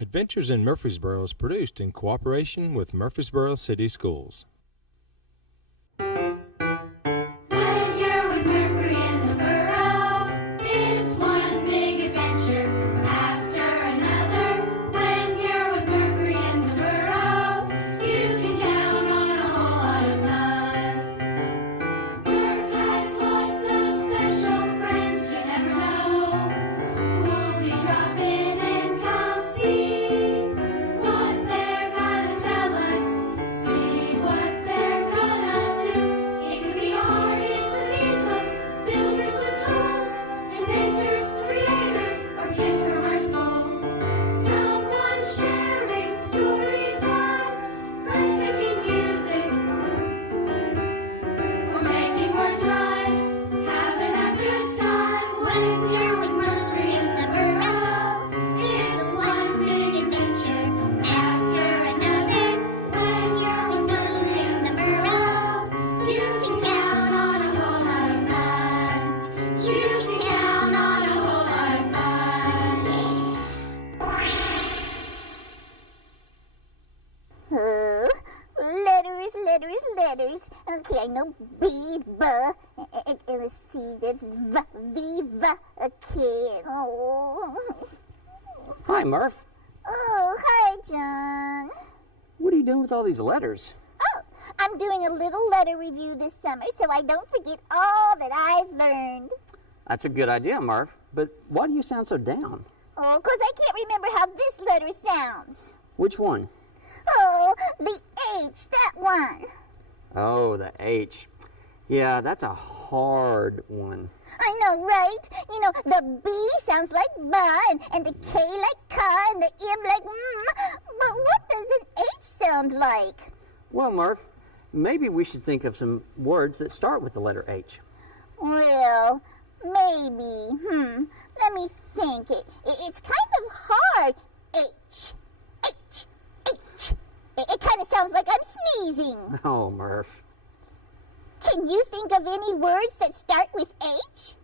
Adventures in Murfreesboro is produced in cooperation with Murfreesboro City Schools. When you're with Murphy in the Burrow, it's one big adventure after another. When you're with Murphy in the Burrow, you can count on a whole lot of fun. Murph has lots of special friends you never know. We'll be dropping and come see what they're gonna tell us. See what they're gonna do. It could be artists with easels, builders with tools, inventors, creators, or kids from our school. Someone sharing story time, friends making music, or making words rhyme, having a good time. When you're with Murphy in the Burrow, it's one big adventure after another. When you're with Murphy in the Burrow, you can count on a whole lot of fun. You can count on a whole lot of fun. Oh, letters. Okay, I know B, B. Let's see, that's V, V, V. Okay. Oh. Hi, Murph. Oh, hi, John. What are you doing with all these letters? Oh, I'm doing a little letter review this summer so I don't forget all that I've learned. That's a good idea, Murph. But why do you sound so down? Oh, 'cause I can't remember how this letter sounds. Which one? Oh, the H, that one. Oh, the H. Yeah, that's a hard one. I know, right? You know, the B sounds like ba, and the K like ka, and the M like mm. But what does an H sound like? Well, Murph, maybe we should think of some words that start with the letter H. Well, maybe. Let me think. It's kind of hard. H. It kind of sounds like I'm sneezing. Oh, Murph. Can you think of any words that start with H?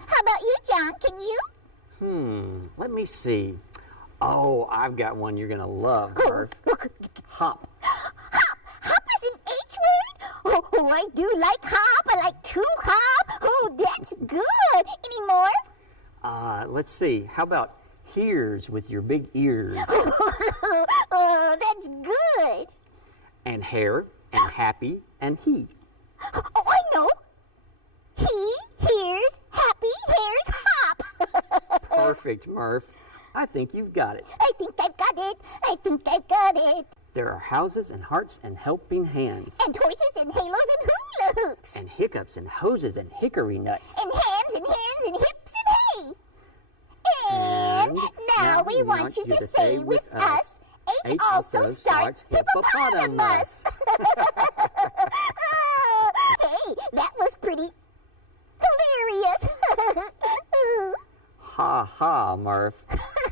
How about you, John? Can you? Let me see. Oh, I've got one you're going to love, Murph. Hop. Hop is an H word? Oh, I do like hop. I like to hop. Oh, that's good. Any more? Let's see. How about here's with your big ears? Oh, that's good. And hair, and happy, and he. Oh, I know. He, hears, happy, hairs, hop. Perfect, Murph. I think you've got it. I think I've got it. There are houses and hearts and helping hands. And horses and halos and hula hoops. And hiccups and hoses and hickory nuts. And hams and hens and hips and hay. And now we want you to say with us, H also starts hippopotamus. Hey, that was pretty hilarious. Ha ha, Murph.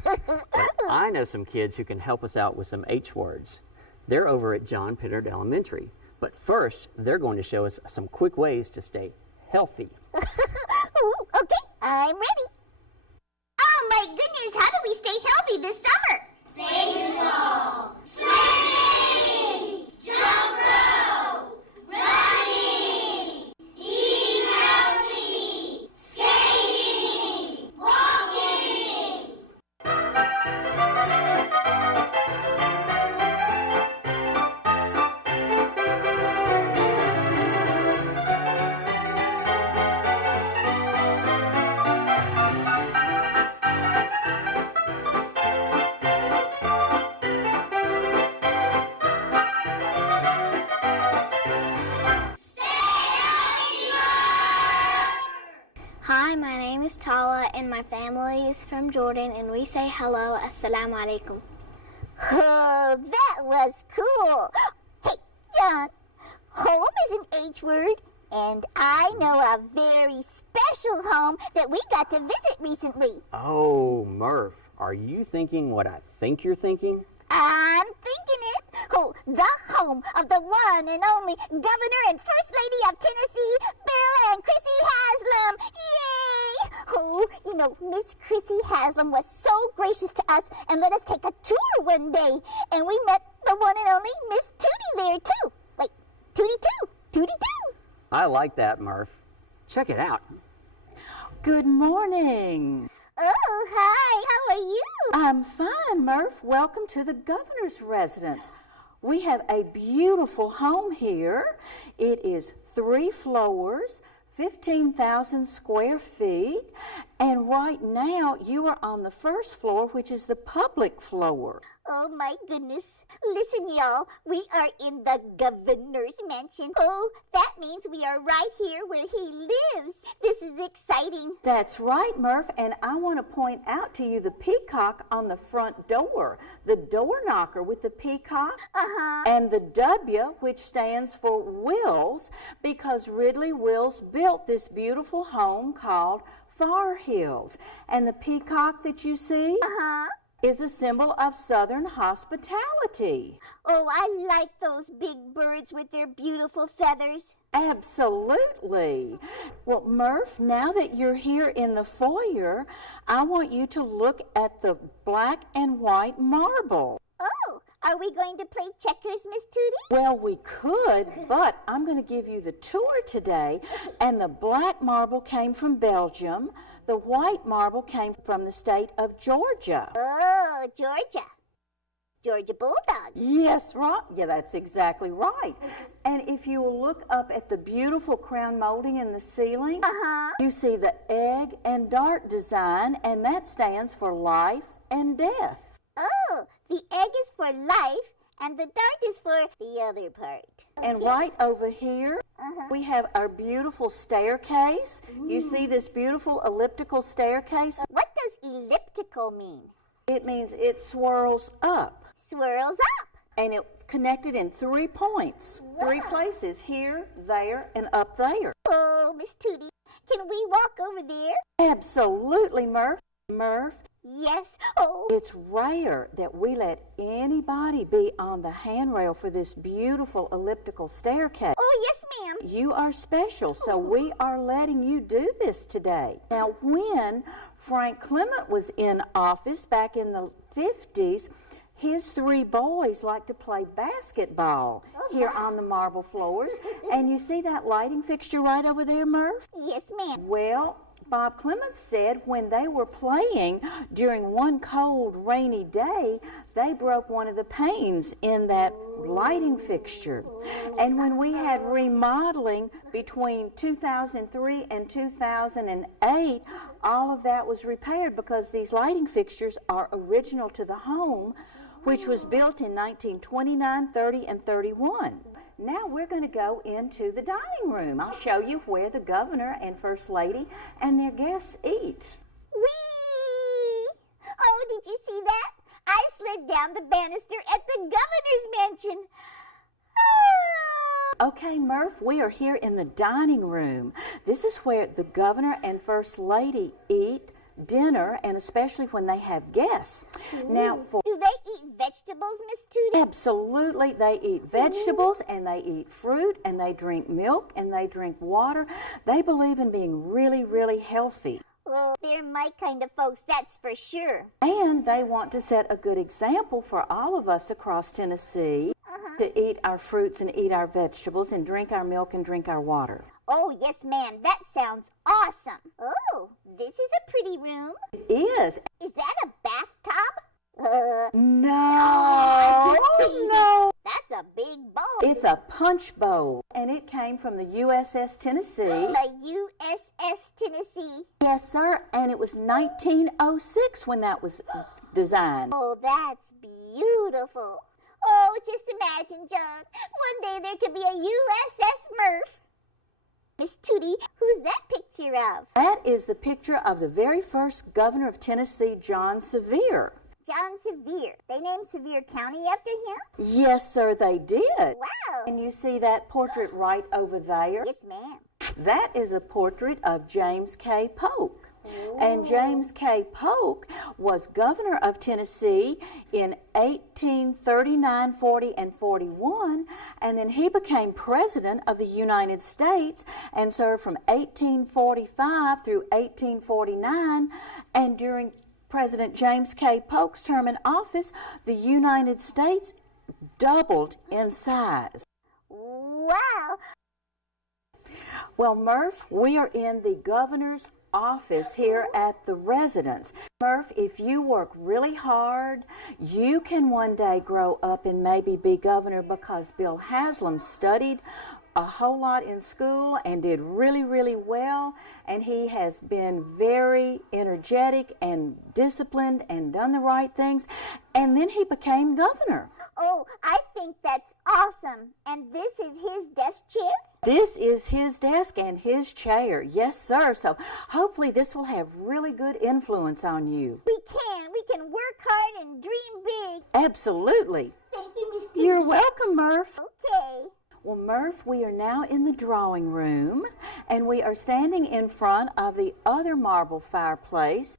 But I know some kids who can help us out with some H words. They're over at John Pittard Elementary. But first, they're going to show us some quick ways to stay healthy. Okay, I'm ready. Oh my goodness, how do we stay healthy this summer? Baseball, swimming, jump rope, running, eating healthy, skating, walking. Hi, my name is Tala and my family is from Jordan and we say hello, assalamu alaykum. Oh, that was cool. Hey, John, home is an H word, and I know a very special home that we got to visit recently. Oh, Murph, are you thinking what I think you're thinking? I'm thinking it. Oh, the home of the one and only Governor and First Lady of Tennessee, Bill and Chrissy Haslam. Yay! Oh, you know, Miss Chrissy Haslam was so gracious to us and let us take a tour one day. And we met the one and only Miss Tootie there, too. Wait, Tootie-Too, Tootie-Too. I like that, Murph. Check it out. Good morning. Oh, hi, how are you? I'm fine, Murph. Welcome to the governor's residence. We have a beautiful home here. It is 3 floors, 15,000 square feet, and right now you are on the first floor, which is the public floor. Oh, my goodness. Listen, y'all, we are in the governor's mansion. Oh, that means we are right here where he lives. This is exciting. That's right, Murph, and I want to point out to you the peacock on the front door, the door knocker with the peacock, and the W, which stands for Wills, because Ridley Wills built this beautiful home called Far Hills. And the peacock that you see is a symbol of Southern hospitality. Oh, I like those big birds with their beautiful feathers. Absolutely. Well, Murph, now that you're here in the foyer, I want you to look at the black and white marble. Oh, are we going to play checkers, Miss Tootie? Well, we could, but I'm going to give you the tour today. And the black marble came from Belgium. The white marble came from the state of Georgia. Oh, Georgia. Georgia Bulldogs. Yes, right. Yeah, that's exactly right. And if you will look up at the beautiful crown molding in the ceiling, you see the egg and dart design, and that stands for life and death. Oh, the egg is for life, and the dart is for the other part. And right over here, we have our beautiful staircase. You see this beautiful elliptical staircase? What does elliptical mean? It means it swirls up. Swirls up. And it's connected in 3 points. 3 places, here, there, and up there. Oh, Miss Tootie, can we walk over there? Absolutely, Murph. Murph, Yes. Oh. it's rare that we let anybody be on the handrail for this beautiful elliptical staircase. Oh, yes, ma'am. You are special, so we are letting you do this today. Now, when Frank Clement was in office back in the 50s, his 3 boys liked to play basketball here on the marble floors. And you see that lighting fixture right over there, Murph? Yes, ma'am. Well, Bob Clements said when they were playing during one cold, rainy day, they broke one of the panes in that lighting fixture. And when we had remodeling between 2003 and 2008, all of that was repaired because these lighting fixtures are original to the home, which was built in 1929, 30, and 31. Now we're going to go into the dining room. I'll show you where the governor and first lady and their guests eat. Whee! Oh, did you see that? I slid down the banister at the governor's mansion. Ah! Okay, Murph, we are here in the dining room. This is where the governor and first lady eat dinner, and especially when they have guests. Now, Do they eat vegetables, Miss Tootie? absolutely, they eat vegetables, and they eat fruit, and they drink milk, and they drink water. They believe in being really, really healthy. Oh, they're my kind of folks, that's for sure. And they want to set a good example for all of us across Tennessee to eat our fruits and eat our vegetables and drink our milk and drink our water. Oh, yes, ma'am, that sounds awesome. Oh, this is a pretty room. It is. Is that a bathtub? No, I'm just teasing. no. That's a big bowl. It's a punch bowl, and it came from the USS Tennessee. The USS Tennessee. Yes, sir, and it was 1906 when that was designed. Oh, that's beautiful. Oh, just imagine, John. One day there could be a USS Murph. Miss Tootie, who's that picture of? That is the picture of the very first governor of Tennessee, John Sevier. John Sevier. They named Sevier County after him? Yes, sir, they did. Wow. And you see that portrait right over there? Yes, ma'am. That is a portrait of James K. Polk. And James K. Polk was governor of Tennessee in 1839, 40, and 41, and then he became president of the United States and served from 1845 through 1849. And during President James K. Polk's term in office, the United States doubled in size. Wow. Well, Murph, we are in the governor's office here at the residence. Murph, if you work really hard, you can one day grow up and maybe be governor, because Bill Haslam studied a whole lot in school and did really, really well, and he has been very energetic and disciplined and done the right things, and then he became governor. Oh, I think that's awesome. And this is his desk chair? This is his desk and his chair. Yes, sir. So hopefully this will have really good influence on you. We can work hard and dream big. Absolutely. Thank you, Miss You're welcome, Murph. Okay. Well, Murph, we are now in the drawing room, and we are standing in front of the other marble fireplace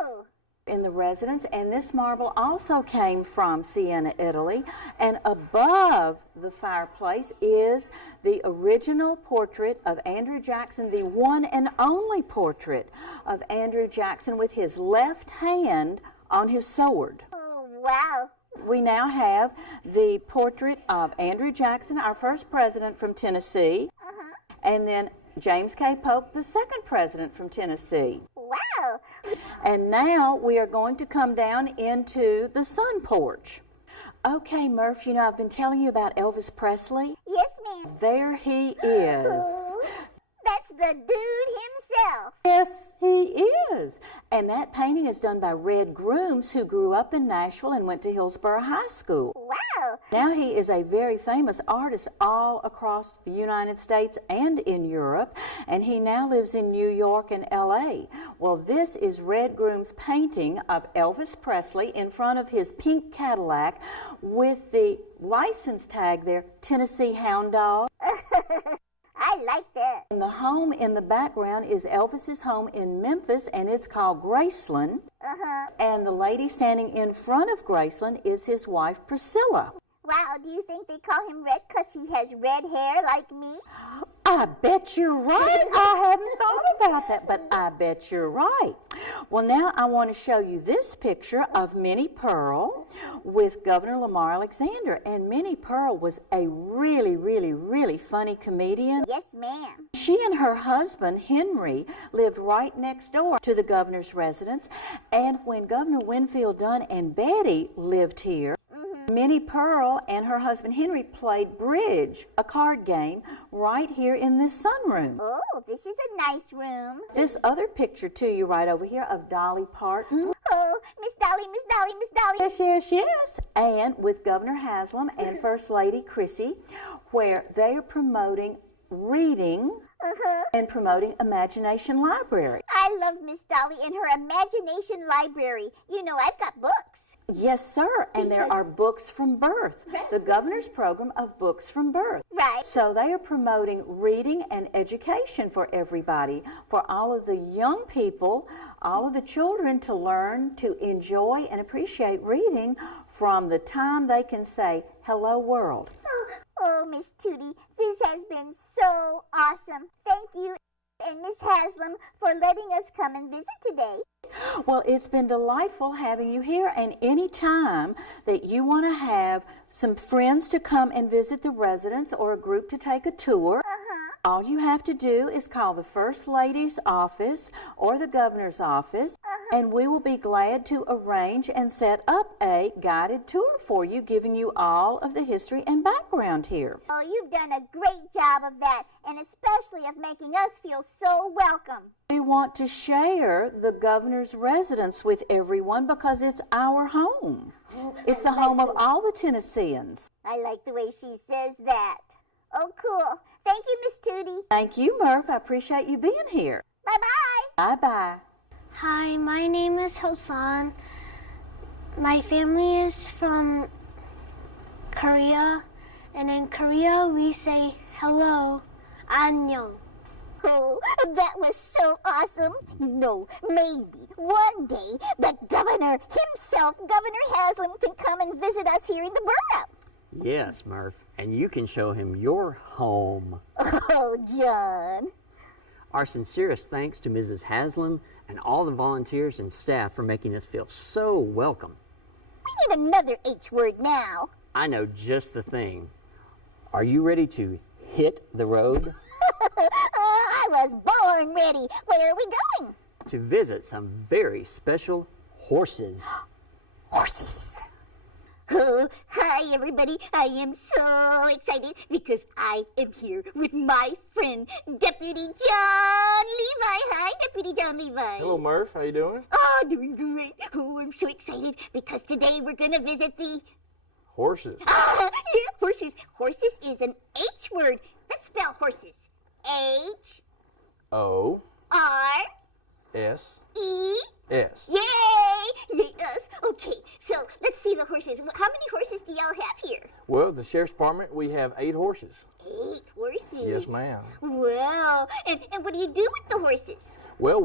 Oh. in the residence, and this marble also came from Siena, Italy. And above the fireplace is the original portrait of Andrew Jackson, the one and only portrait of Andrew Jackson with his left hand on his sword. Oh, wow. We now have the portrait of Andrew Jackson, our first president from Tennessee, and then James K. Polk, the second president from Tennessee. Wow. And now we are going to come down into the sun porch. Okay, Murph, you know, I've been telling you about Elvis Presley. Yes, ma'am. There he is. Oh, that's the dude himself. Yes, he is. And that painting is done by Red Grooms, who grew up in Nashville and went to Hillsborough High School. Wow. Now he is a very famous artist all across the United States and in Europe, and he now lives in New York and L.A. Well, this is Red Groom's painting of Elvis Presley in front of his pink Cadillac with the license tag there, Tennessee Hound Dog. I like that. And the home in the background is Elvis's home in Memphis, and it's called Graceland. And the lady standing in front of Graceland is his wife, Priscilla. Wow, do you think they call him Red because he has red hair like me? I bet you're right. I hadn't thought about that, but I bet you're right. Well, now I want to show you this picture of Minnie Pearl with Governor Lamar Alexander. And Minnie Pearl was a really, really, really funny comedian. Yes, ma'am. She and her husband, Henry, lived right next door to the governor's residence. And when Governor Winfield Dunn and Betty lived here, Minnie Pearl and her husband Henry played bridge, a card game, right here in this sunroom. Oh, this is a nice room. This other picture to you right over here of Dolly Parton. Oh, Miss Dolly, Miss Dolly, Miss Dolly. Yes, yes, yes. And with Governor Haslam and First Lady Chrissy, where they are promoting reading and promoting Imagination Library. I love Miss Dolly and her imagination library. You know, I've got books. Yes, sir. And there are books from birth, the governor's program of books from birth. Right. So they are promoting reading and education for everybody, for all of the young people, all of the children to learn to enjoy and appreciate reading from the time they can say, "Hello, world." Oh, Miss Tootie, this has been so awesome. Thank you and Miss Haslam for letting us come and visit today. Well, it's been delightful having you here, and any time that you want to have some friends to come and visit the residence or a group to take a tour, all you have to do is call the First Lady's office or the Governor's office, and we will be glad to arrange and set up a guided tour for you, giving you all of the history and background here. Oh, you've done a great job of that, and especially of making us feel so welcome. We want to share the Governor's residence with everyone because it's our home. It's the home of all the Tennesseans. I like the way she says that. Oh, cool. Thank you, Miss Tootie. Thank you, Murph. I appreciate you being here. Bye-bye. Bye-bye. Hi, my name is Hosan. My family is from Korea, and in Korea we say hello, Annyeong. Oh, that was so awesome. Maybe one day the governor himself, Governor Haslam, can come and visit us here in the Burrow. Yes, Murph, and you can show him your home. Oh, John. Our sincerest thanks to Mrs. Haslam and all the volunteers and staff for making us feel so welcome. We need another H word now. I know just the thing. Are you ready to hit the road? I was born ready. Where are we going? To visit some very special horses. Horses. Oh, hi, everybody. I am so excited because I am here with my friend, Deputy John Levi. Hi, Deputy John Levi. Hello, Murph. How you doing? Oh, doing great. Oh, I'm so excited because today we're going to visit the... Horses. Yeah, horses. Horses is an H word. Let's spell horses. H... O. R... S. E... S. Yay! Yes. Okay, so let's see the horses. How many horses do y'all have here? Well, the sheriff's department, we have 8 horses. 8 horses? Yes, ma'am. Wow. And what do you do with the horses? Well,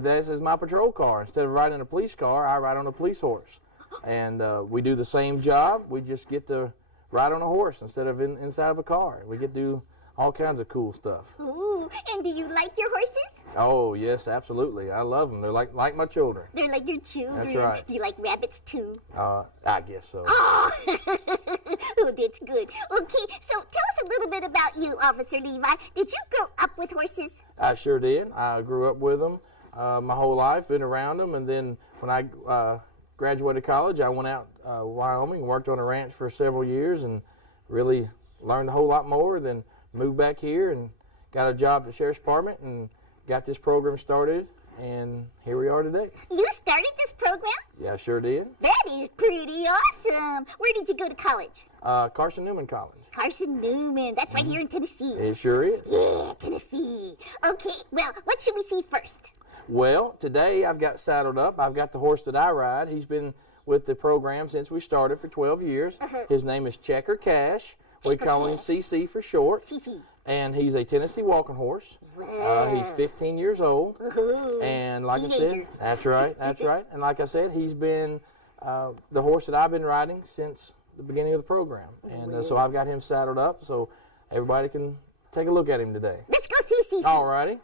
this is my patrol car. Instead of riding a police car, I ride on a police horse. And we do the same job. We just get to ride on a horse instead of inside of a car. We get to do all kinds of cool stuff. Ooh, and do you like your horses? Oh, yes, absolutely. I love them. They're like my children. They're like your children. That's right. Do you like rabbits too? I guess so. Oh, oh, that's good. Okay, so tell us a little bit about you, Officer Levi. Did you grow up with horses? I sure did. I grew up with them my whole life, been around them, and then when I graduated college, I went out Wyoming and worked on a ranch for several years and really learned a whole lot more, then moved back here and got a job at the Sheriff's Department and got this program started, and here we are today. You started this program? Yeah, I sure did. That is pretty awesome. Where did you go to college? Carson Newman College. Carson Newman. That's right here in Tennessee. It sure is. Yeah, Tennessee. Okay, well, what should we see first? Well, today I've got saddled up. I've got the horse that I ride. He's been with the program since we started for 12 years. His name is Checker Cash. We call him CC for short. CC. And he's a Tennessee walking horse. He's 15 years old. And like I said, that's right. And like I said, he's been the horse that I've been riding since the beginning of the program. And so I've got him saddled up so everybody can take a look at him today. Let's go see CC. All righty.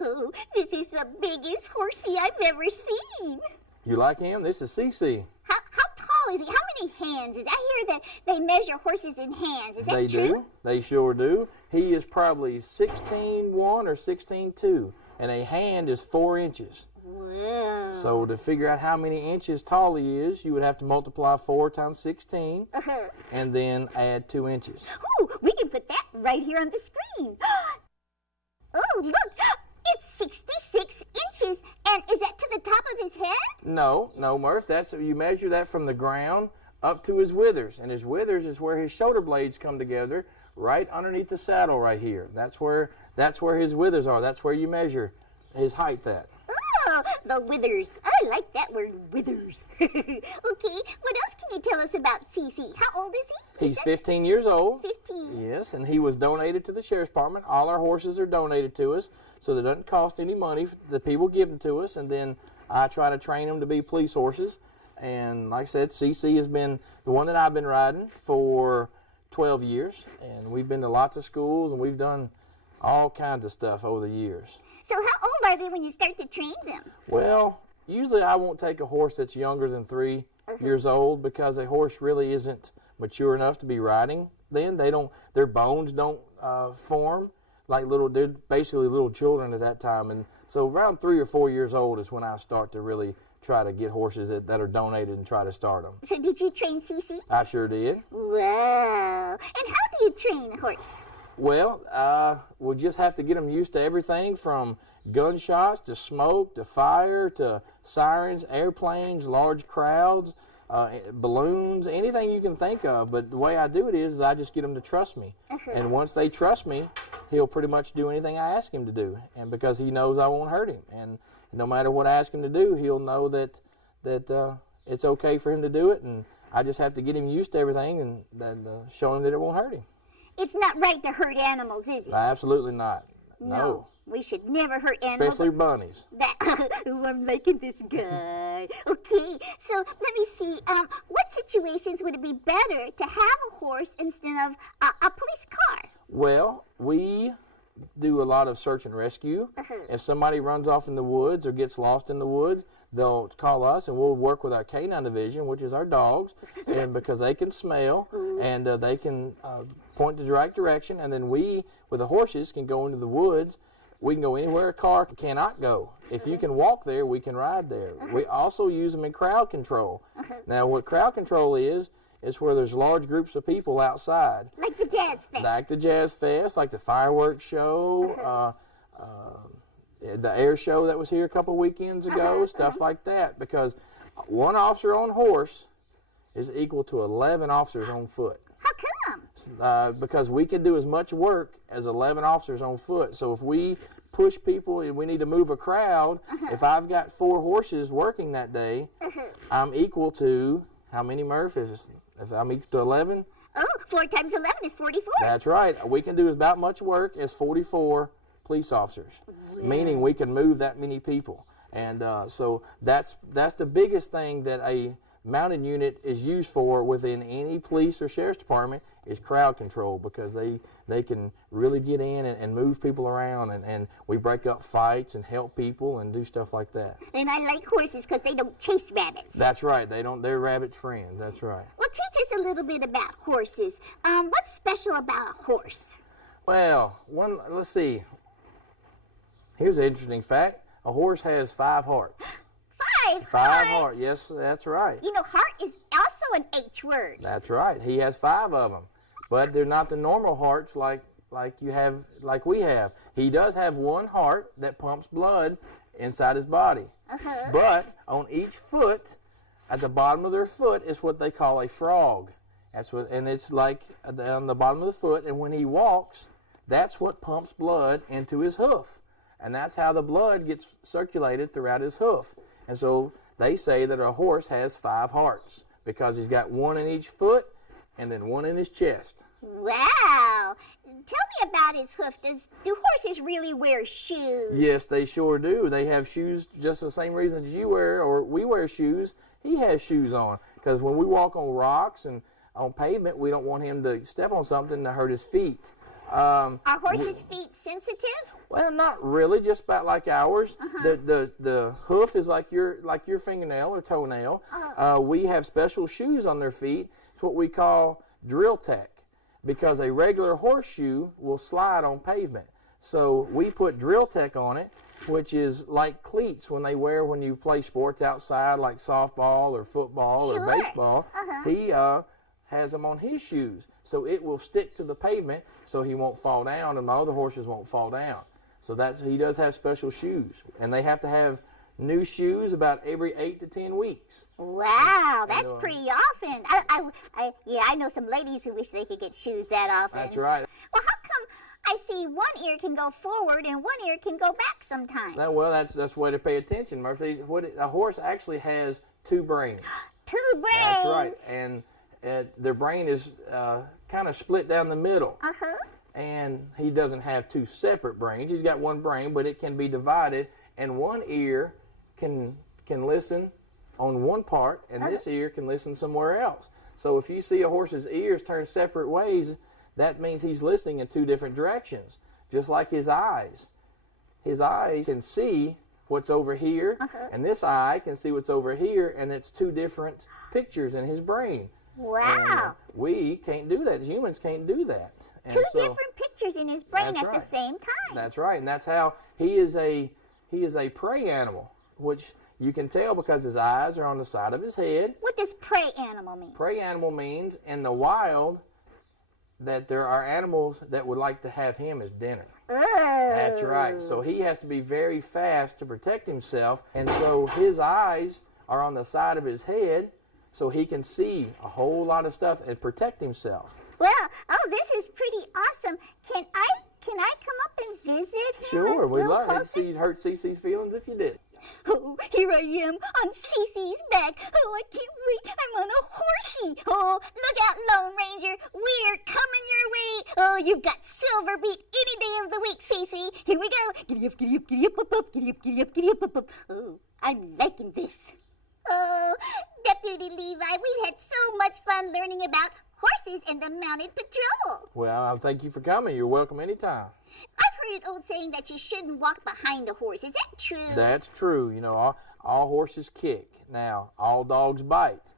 Oh, this is the biggest horsey I've ever seen. You like him? This is CC. How tall is he? How many hands? I hear that they measure horses in hands. Is that They true? do. They sure do. He is probably 16'1" or 16'2", and a hand is 4 inches. Wow. So to figure out how many inches tall he is, you would have to multiply 4 times 16, and then add 2 inches. Ooh, we can put that right here on the screen. Oh, look. It's 66 inches. And is that to the top of his head? No, Murph. You measure that from the ground up to his withers, and his withers is where his shoulder blades come together, right underneath the saddle right here. That's where his withers are. That's where you measure his height at. Oh, the withers. I like that word, withers. Okay, what else can you tell us about CC? How old is he? He's 15 years old. 15. Yes, and he was donated to the Sheriff's Department. All our horses are donated to us, so it doesn't cost any money. The people give them to us, and then I try to train them to be police horses. And like I said, CC has been the one that I've been riding for 12 years, and we've been to lots of schools, and we've done all kinds of stuff over the years. So how old are they when you start to train them? Well, usually I won't take a horse that's younger than 3 years old because a horse really isn't mature enough to be riding then. Their bones don't form like they're basically little children at that time. And so around 3 or 4 years old is when I start to really try to get horses that are donated and try to start them. So did you train CC? I sure did. Wow. And how do you train a horse? Well, we'll just have to get them used to everything from gunshots to smoke to fire to sirens, airplanes, large crowds, balloons, anything you can think of. But the way I do it is I just get them to trust me. And once they trust me, he'll pretty much do anything I ask him to do. And because he knows I won't hurt him. And no matter what I ask him to do, he'll know that it's okay for him to do it. And I just have to get him used to everything and show him that it won't hurt him. It's not right to hurt animals, is it? Absolutely not. No. We should never hurt animals. Especially bunnies. I'm liking this guy. Okay, so let me see. What situations would it be better to have a horse instead of a police car? Well, we do a lot of search and rescue. If somebody runs off in the woods or gets lost in the woods, they'll call us and we'll work with our canine division, which is our dogs, and because they can smell and they can point the right direction, and then we, with the horses, can go into the woods. We can go anywhere a car cannot go. If you can walk there, we can ride there. We also use them in crowd control. Now, what crowd control is where there's large groups of people outside. Like the Jazz Fest. Like the Jazz Fest, like the fireworks show, the air show that was here a couple weekends ago, stuff like that. Because one officer on horse is equal to 11 officers on foot. How come? Because we can do as much work as 11 officers on foot. So if we push people and we need to move a crowd, if I've got 4 horses working that day, I'm equal to, how many, Murph? If I'm equal to 11? Oh, 4 times 11 is 44. That's right. We can do about much work as 44 police officers, meaning we can move that many people. And so that's the biggest thing that a mounted unit is used for within any police or sheriff's department is crowd control, because they can really get in and move people around, and we break up fights and help people and do stuff like that. And I like horses because they don't chase rabbits. That's right. They're rabbit friends. That's right. Well, teach us a little bit about horses. What's special about a horse? Well, let's see. Here's an interesting fact. A horse has 5 hearts. 5 5 hearts? hearts. Yes, that's right. You know, heart is also an H word. That's right. He has 5 of them, but they're not the normal hearts like we have. He does have one heart that pumps blood inside his body. But on each foot, at the bottom of their foot, is what they call a frog. And it's like on the bottom of the foot, and when he walks, that's what pumps blood into his hoof. And that's how the blood gets circulated throughout his hoof. And so they say that a horse has 5 hearts because he's got one in each foot and then one in his chest. Wow. Tell me about his hoof. Do horses really wear shoes? Yes, they sure do. They have shoes just for the same reason as you wear, or we wear shoes. He has shoes on because when we walk on rocks and on pavement, we don't want him to step on something to hurt his feet. Are horses' feet sensitive? Well, not really, just about like ours. The hoof is like your fingernail or toenail. We have special shoes on their feet. It's what we call drill tech, because a regular horseshoe will slide on pavement. So we put drill tech on it, which is like cleats when you play sports outside, like softball or football or baseball. He has them on his shoes, so it will stick to the pavement, so he won't fall down, and my other horses won't fall down. So he does have special shoes, and they have to have new shoes about every 8 to 10 weeks. Wow, that's pretty often. I know some ladies who wish they could get shoes that often. That's right. Well, how come I see one ear can go forward and one ear can go back sometimes? Well, that's the way to pay attention, Murphy. A horse actually has 2 brains. 2 brains. That's right, and their brain is kind of split down the middle. And he doesn't have 2 separate brains. He's got 1 brain, but it can be divided, and one ear can listen on one part, and this ear can listen somewhere else. So if you see a horse's ears turn separate ways, that means he's listening in 2 different directions, just like his eyes. His eyes can see what's over here, and this eye can see what's over here, and it's 2 different pictures in his brain. Wow. And we can't do that. Humans can't do that. And 2 different pictures in his brain That's at the right. same time. That's right, and that's how he is a prey animal, which you can tell because his eyes are on the side of his head. What does prey animal mean? Prey animal means in the wild that there are animals that would like to have him as dinner. That's right. So he has to be very fast to protect himself, and so his eyes are on the side of his head, so he can see a whole lot of stuff and protect himself. Well, this is pretty awesome. Can I come up and visit him? Sure, we'd real love closer? it. Hurt Cece's feelings if you did. Oh, here I am on Cece's back. Oh, I can't wait. I'm on a horsey. Oh, look out, Lone Ranger. We're coming your way. Oh, you've got silver beat any day of the week, Cece. Here we go. Giddy up, giddy up, giddy up, up, up, giddy up, giddy up, giddy up, up, up. Oh, I'm liking this. Oh, Deputy Levi, we've had so much fun learning about horses and the mounted patrol. Well, I thank you for coming. You're welcome anytime. I've heard an old saying that you shouldn't walk behind a horse. Is that true? That's true. You know, all horses kick. Now, all dogs bite.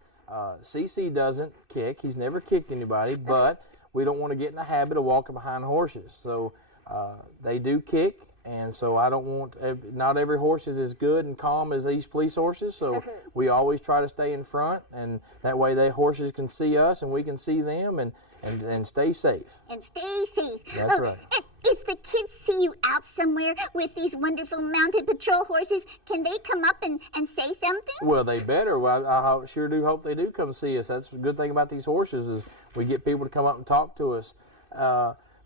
CC doesn't kick. He's never kicked anybody, but we don't want to get in the habit of walking behind horses. So they do kick, and so I don't want, not every horse is as good and calm as these police horses, so we always try to stay in front, and that way the horses can see us and we can see them and stay safe. And stay safe. That's right. And if the kids see you out somewhere with these wonderful mounted patrol horses, can they come up and say something? Well, they better. Well, I sure do hope they do come see us. That's the good thing about these horses is we get people to come up and talk to us.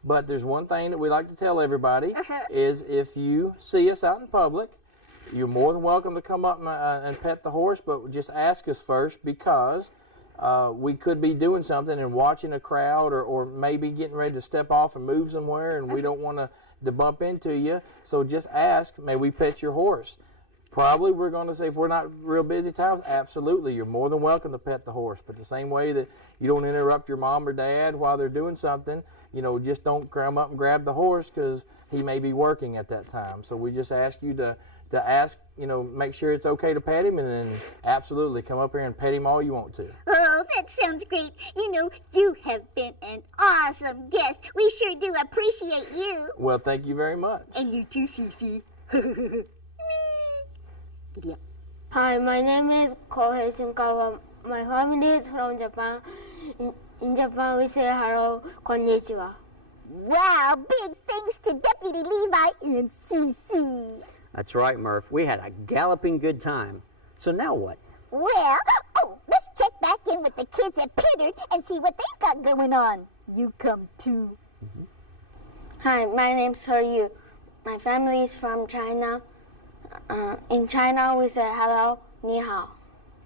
But there's one thing that we like to tell everybody is if you see us out in public, you're more than welcome to come up and pet the horse, but just ask us first because we could be doing something and watching a crowd or maybe getting ready to step off and move somewhere, and we don't want to bump into you. So just ask, may we pet your horse? Probably we're going to say, if we're not real busy times, absolutely, you're more than welcome to pet the horse. But the same way that you don't interrupt your mom or dad while they're doing something, you know, just don't come up and grab the horse because he may be working at that time. So we just ask you to ask, you know, make sure it's okay to pet him, and then absolutely come up here and pet him all you want to. Oh, that sounds great. You know, you have been an awesome guest. We sure do appreciate you. Well, thank you very much. And you too, Cece. Yeah. Hi, my name is Kohei. My family is from Japan. In Japan, we say hello, Konnichiwa. Wow, big thanks to Deputy Levi and Cece. That's right, Murph. We had a galloping good time. So now what? Well, let's check back in with the kids at Pittard and see what they've got going on. You come too. Hi, my name's Hillarious. My family is from China. In China, we say hello, ni hao.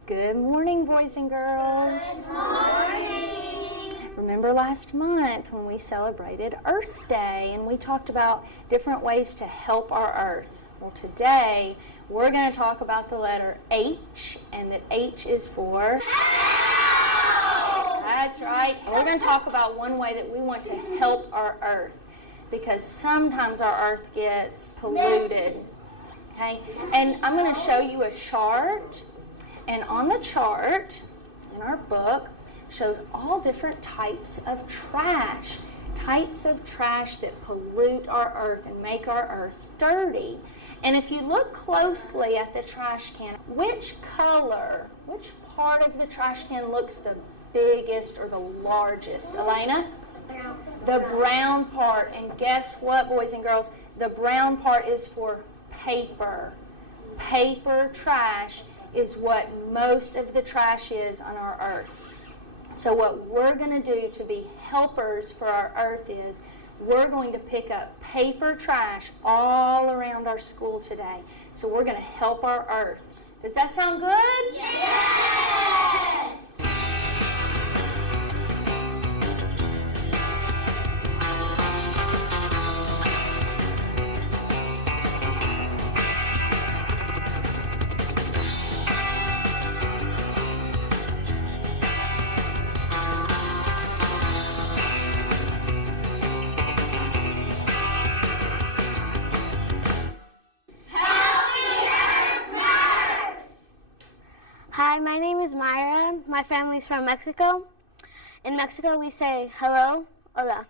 Good morning, boys and girls. Good morning. Remember last month when we celebrated Earth Day and we talked about different ways to help our Earth? Well, today we're going to talk about the letter H, and that H is for help. That's right. And we're going to talk about one way that we want to help our Earth, because sometimes our Earth gets polluted. Okay? And I'm going to show you a chart, and on the chart in our book shows all different types of trash that pollute our Earth and make our Earth dirty. And if you look closely at the trash can, which color, which part of the trash can looks the biggest or the largest? Elena? The brown part. And guess what, boys and girls? The brown part is for paper. Paper trash is what most of the trash is on our Earth. So what we're going to do to be helpers for our Earth is we're going to pick up paper trash all around our school today. So we're going to help our Earth. Does that sound good? Yes! Hi, my name is Myra. My family's from Mexico. In Mexico, we say hello, hola.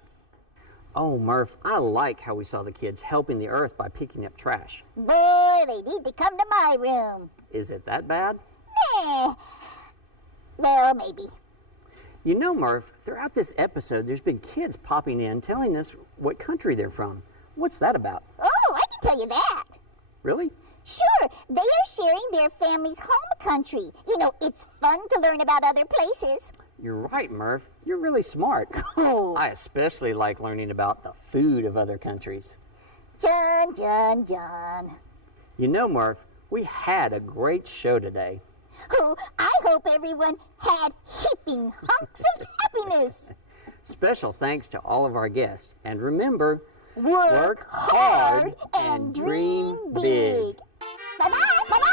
Oh, Murph, I like how we saw the kids helping the Earth by picking up trash. Boy, they need to come to my room. Is it that bad? Well, maybe. You know, Murph, throughout this episode, there's been kids popping in telling us what country they're from. What's that about? Oh, I can tell you that. Really? Sure, they are sharing their family's home country. You know, it's fun to learn about other places. You're right, Murph. You're really smart. Oh. I especially like learning about the food of other countries. John. You know, Murph, we had a great show today. Oh, I hope everyone had heaping hunks of happiness. Special thanks to all of our guests. And remember, Work hard and dream big. Bye-bye. Bye-bye.